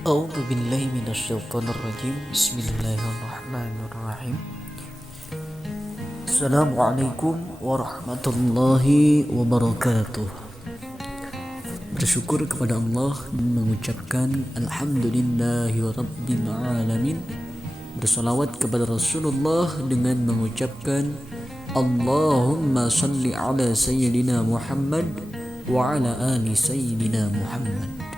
A'udzu billahi minasyaitonir rajim. Bismillahirrahmanirrahim. Assalamualaikum warahmatullahi wabarakatuh. Bersyukur kepada Allah dan mengucapkan alhamdulillahi rabbil alamin. Bersalawat kepada Rasulullah dengan mengucapkan Allahumma salli ala sayyidina Muhammad wa ala ali sayyidina Muhammad.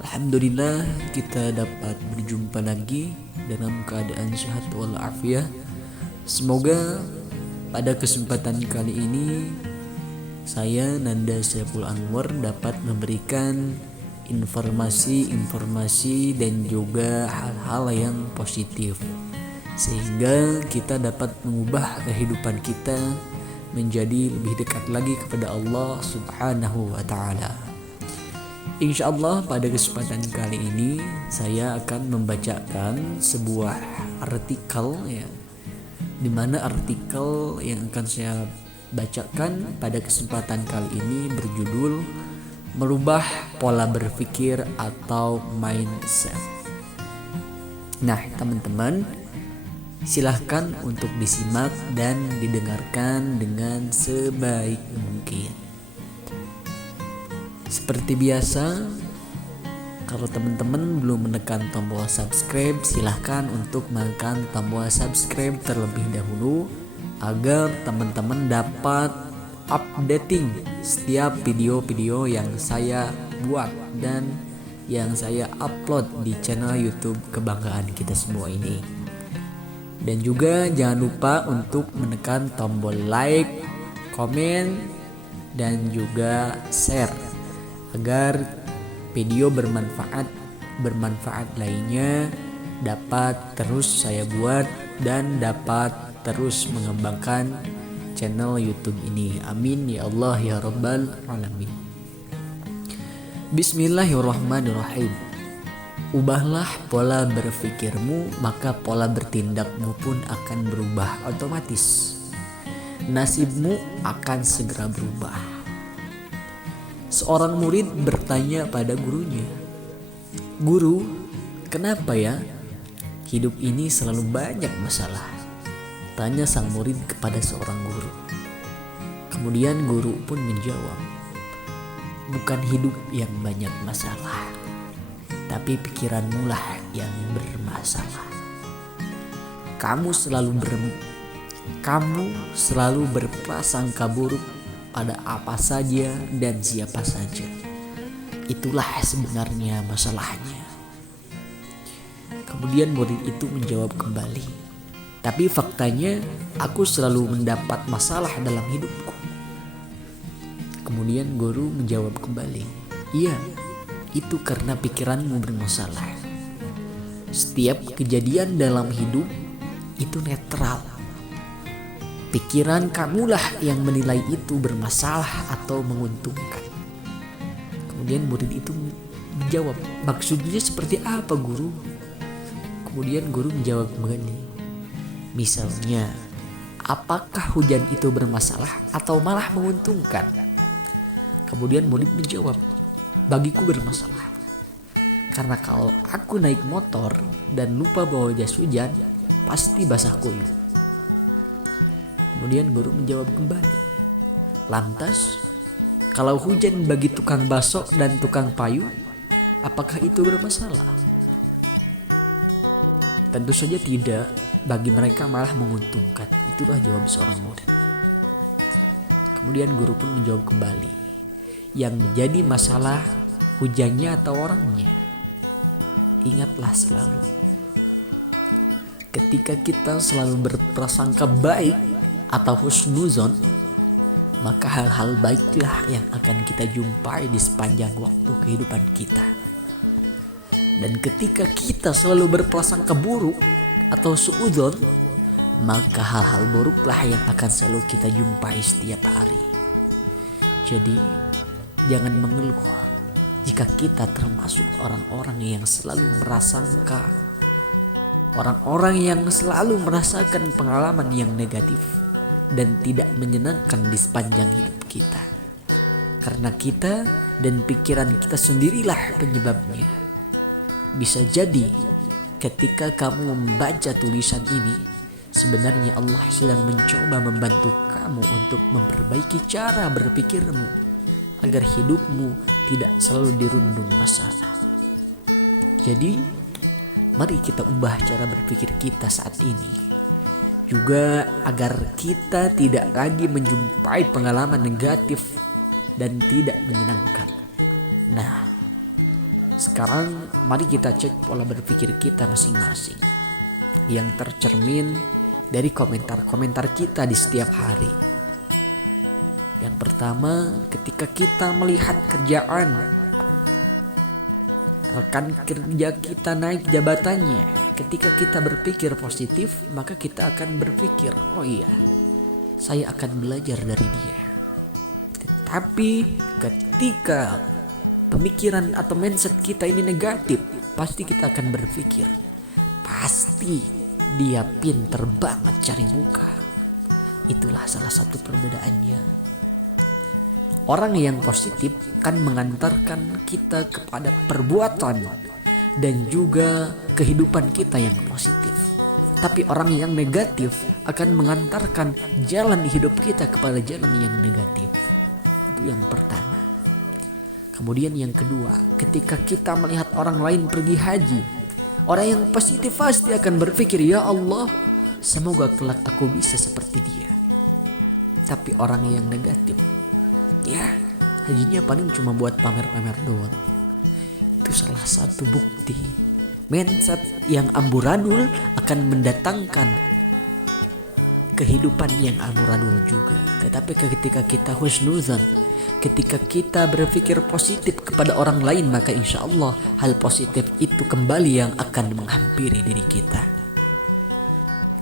Alhamdulillah kita dapat berjumpa lagi dalam keadaan sehat walafiat. Semoga pada kesempatan kali ini saya Nanda Saiful Anwar dapat memberikan informasi-informasi dan juga hal-hal yang positif sehingga kita dapat mengubah kehidupan kita menjadi lebih dekat lagi kepada Allah Subhanahu wa taala. Insya Allah pada kesempatan kali ini saya akan membacakan sebuah artikel ya, di mana artikel yang akan saya bacakan pada kesempatan kali ini berjudul merubah pola berpikir atau mindset. Nah teman-teman, silahkan untuk disimak dan didengarkan dengan sebaik mungkin. Seperti biasa, kalau teman-teman belum menekan tombol subscribe, silahkan untuk menekan tombol subscribe terlebih dahulu agar teman-teman dapat updating setiap video-video yang saya buat dan yang saya upload di channel YouTube kebanggaan kita semua ini. Dan juga jangan lupa untuk menekan tombol like, komen, dan juga share agar video bermanfaat lainnya dapat terus saya buat dan dapat terus mengembangkan channel YouTube ini. Amin ya Allah ya Rabbal alamin. Bismillahirrahmanirrahim. Ubahlah pola berpikirmu, maka pola bertindakmu pun akan berubah otomatis. Nasibmu akan segera berubah. Seorang murid bertanya pada gurunya, "Guru, kenapa ya hidup ini selalu banyak masalah?" Tanya sang murid kepada seorang guru. Kemudian guru pun menjawab, "Bukan hidup yang banyak masalah, tapi pikiranmu lah yang bermasalah. Kamu selalu berprasangka buruk pada apa saja dan siapa saja. Itulah sebenarnya masalahnya." Kemudian murid itu menjawab kembali, "Tapi faktanya aku selalu mendapat masalah dalam hidupku." Kemudian guru menjawab kembali, "Iya, itu karena pikiranmu bermasalah. Setiap kejadian dalam hidup itu netral. Pikiran kamulah yang menilai itu bermasalah atau menguntungkan." Kemudian murid itu menjawab, "Maksudnya seperti apa, guru?" Kemudian guru menjawab begini, "Misalnya, apakah hujan itu bermasalah atau malah menguntungkan?" Kemudian murid menjawab, "Bagiku bermasalah. Karena kalau aku naik motor dan lupa bawa jas hujan, pasti basah kuyup." Kemudian guru menjawab kembali, "Lantas, kalau hujan bagi tukang bakso dan tukang payung, apakah itu bermasalah?" Tentu saja tidak, bagi mereka malah menguntungkan. Itulah jawab seorang murid. Kemudian guru pun menjawab kembali, "Yang jadi masalah hujannya atau orangnya? Ingatlah selalu, ketika kita selalu berprasangka baik atau husnuzon, maka hal-hal baiklah yang akan kita jumpai di sepanjang waktu kehidupan kita. Dan ketika kita selalu berprasangka buruk atau suudzon, maka hal-hal buruklah yang akan selalu kita jumpai setiap hari. Jadi jangan mengeluh jika kita termasuk orang-orang yang selalu merasangka, orang-orang yang selalu merasakan pengalaman yang negatif dan tidak menyenangkan di sepanjang hidup kita. Karena kita dan pikiran kita sendirilah penyebabnya. Bisa jadi ketika kamu membaca tulisan ini, sebenarnya Allah sedang mencoba membantu kamu untuk memperbaiki cara berpikirmu agar hidupmu tidak selalu dirundung masalah. Jadi, mari kita ubah cara berpikir kita saat ini. Juga agar kita tidak lagi menjumpai pengalaman negatif dan tidak menyenangkan. Nah, sekarang mari kita cek pola berpikir kita masing-masing yang tercermin dari komentar-komentar kita di setiap hari. Yang pertama, ketika kita melihat kerjaan rekan kerja kita naik jabatannya, ketika kita berpikir positif, maka kita akan berpikir, oh iya, saya akan belajar dari dia. Tetapi ketika pemikiran atau mindset kita ini negatif, pasti kita akan berpikir, pasti dia pinter banget cari muka. Itulah salah satu perbedaannya. Orang yang positif kan mengantarkan kita kepada perbuatan dan juga kehidupan kita yang positif. Tapi orang yang negatif akan mengantarkan jalan hidup kita kepada jalan yang negatif. Itu yang pertama. Kemudian yang kedua, ketika kita melihat orang lain pergi haji, orang yang positif pasti akan berpikir, ya Allah, semoga kelak aku bisa seperti dia. Tapi orang yang negatif, ya hajinya paling cuma buat pamer-pamer doang. Itu salah satu bukti mindset yang amburadul akan mendatangkan kehidupan yang amburadul juga. Tetapi ketika kita husnuzan, ketika kita berpikir positif kepada orang lain, maka insya Allah hal positif itu kembali yang akan menghampiri diri kita.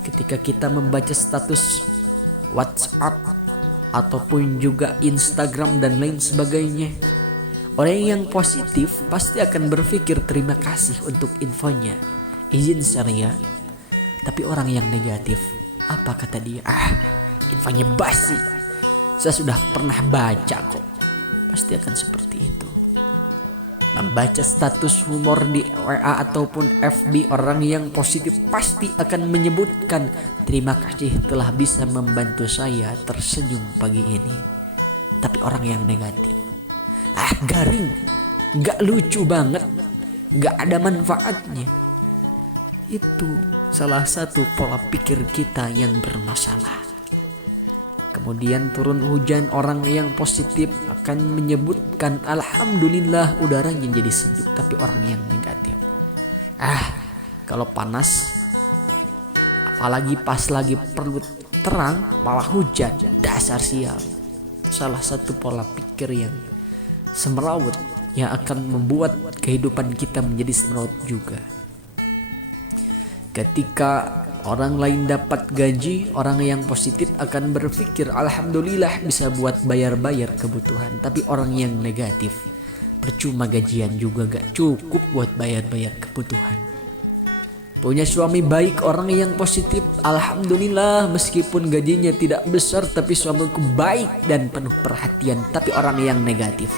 Ketika kita membaca status WhatsApp ataupun juga Instagram dan lain sebagainya, orang yang positif pasti akan berpikir terima kasih untuk infonya, izin share ya. Tapi orang yang negatif, apa kata dia? Infonya basi, saya sudah pernah baca kok. Pasti akan seperti itu. Membaca status humor di WA ataupun FB, orang yang positif pasti akan menyebutkan terima kasih telah bisa membantu saya tersenyum pagi ini. Tapi orang yang negatif, garing, gak lucu banget, gak ada manfaatnya. Itu salah satu pola pikir kita yang bermasalah. Kemudian turun hujan, orang yang positif akan menyebutkan alhamdulillah udaranya jadi sejuk. Tapi orang yang negatif, kalau panas, apalagi pas lagi perlu terang malah hujan, dasar sial. Salah satu pola pikir yang semerawut yang akan membuat kehidupan kita menjadi semerawut juga. Ketika orang lain dapat gaji, orang yang positif akan berpikir alhamdulillah bisa buat bayar-bayar kebutuhan. Tapi orang yang negatif, percuma gajian juga gak cukup buat bayar-bayar kebutuhan. Punya suami baik, orang yang positif, alhamdulillah meskipun gajinya tidak besar tapi suamiku baik dan penuh perhatian. Tapi orang yang negatif,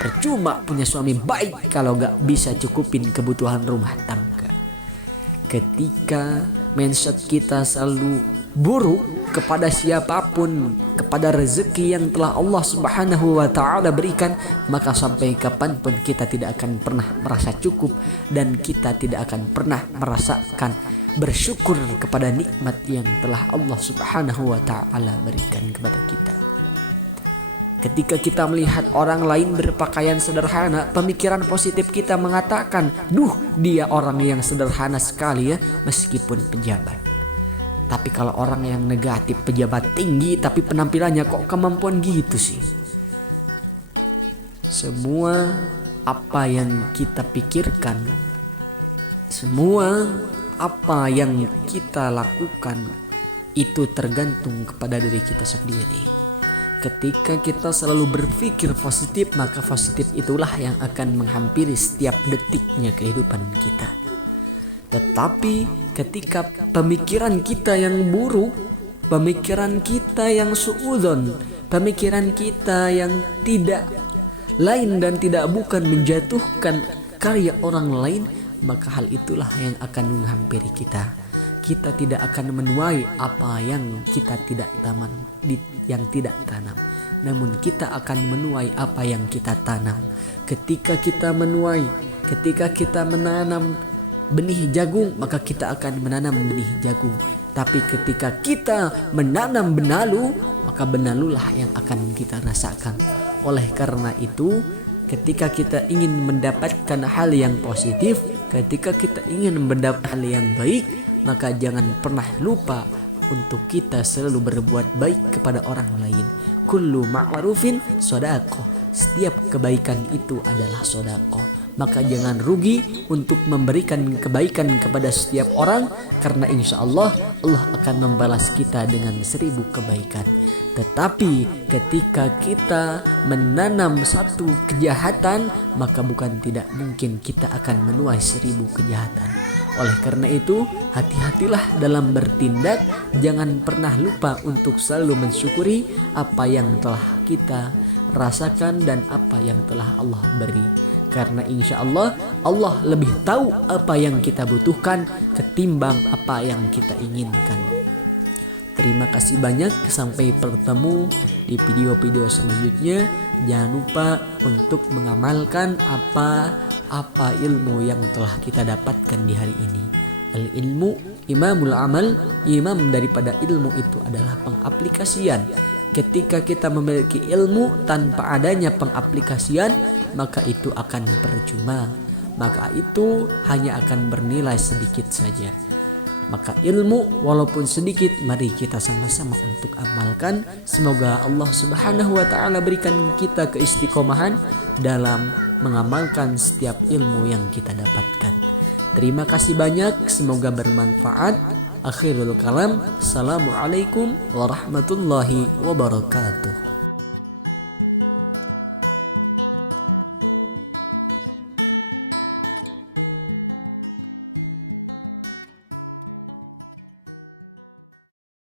percuma punya suami baik kalau gak bisa cukupin kebutuhan rumah tangga. Ketika mindset kita selalu buruk kepada siapapun, kepada rezeki yang telah Allah Subhanahu wa ta'ala berikan, maka sampai kapanpun kita tidak akan pernah merasa cukup dan kita tidak akan pernah merasakan bersyukur kepada nikmat yang telah Allah Subhanahu wa ta'ala berikan kepada kita. Ketika kita melihat orang lain berpakaian sederhana, pemikiran positif kita mengatakan, duh, dia orang yang sederhana sekali ya, meskipun pejabat. Tapi kalau orang yang negatif, pejabat tinggi tapi penampilannya kok kemampuan gitu sih. Semua apa yang kita pikirkan, semua apa yang kita lakukan, itu tergantung kepada diri kita sendiri. Ketika kita selalu berpikir positif, maka positif itulah yang akan menghampiri setiap detiknya kehidupan kita. Tetapi ketika pemikiran kita yang buruk, pemikiran kita yang suudzon, pemikiran kita yang tidak lain dan tidak bukan menjatuhkan karya orang lain, maka hal itulah yang akan menghampiri kita. Kita tidak akan menuai apa yang kita tidak tanam, namun kita akan menuai apa yang kita tanam. Ketika kita menanam benih jagung, maka kita akan menanam benih jagung. Tapi ketika kita menanam benalu, maka benalulah yang akan kita rasakan. Oleh karena itu, ketika kita ingin mendapatkan hal yang positif, ketika kita ingin mendapat hal yang baik, maka jangan pernah lupa untuk kita selalu berbuat baik kepada orang lain. Kullu ma'rufin shadaqah. Setiap kebaikan itu adalah sedekah. Maka jangan rugi untuk memberikan kebaikan kepada setiap orang, karena insya Allah Allah akan membalas kita dengan 1000 kebaikan. Tetapi ketika kita menanam satu kejahatan, maka bukan tidak mungkin kita akan menuai 1000 kejahatan. Oleh karena itu, hati-hatilah dalam bertindak. Jangan pernah lupa untuk selalu mensyukuri apa yang telah kita rasakan dan apa yang telah Allah beri. Karena insya Allah, Allah lebih tahu apa yang kita butuhkan ketimbang apa yang kita inginkan. Terima kasih banyak, sampai bertemu di video-video selanjutnya. Jangan lupa untuk mengamalkan apa ilmu yang telah kita dapatkan di hari ini. Al-ilmu imamul amal, imam daripada ilmu itu adalah pengaplikasian. Ketika kita memiliki ilmu tanpa adanya pengaplikasian, maka itu akan percuma. Maka itu hanya akan bernilai sedikit saja. Maka ilmu walaupun sedikit, mari kita sama-sama untuk amalkan. Semoga Allah Subhanahu wa ta'ala berikan kita keistiqomahan dalam mengamalkan setiap ilmu yang kita dapatkan. Terima kasih banyak, semoga bermanfaat. Akhirul kalam, assalamualaikum warahmatullahi wabarakatuh.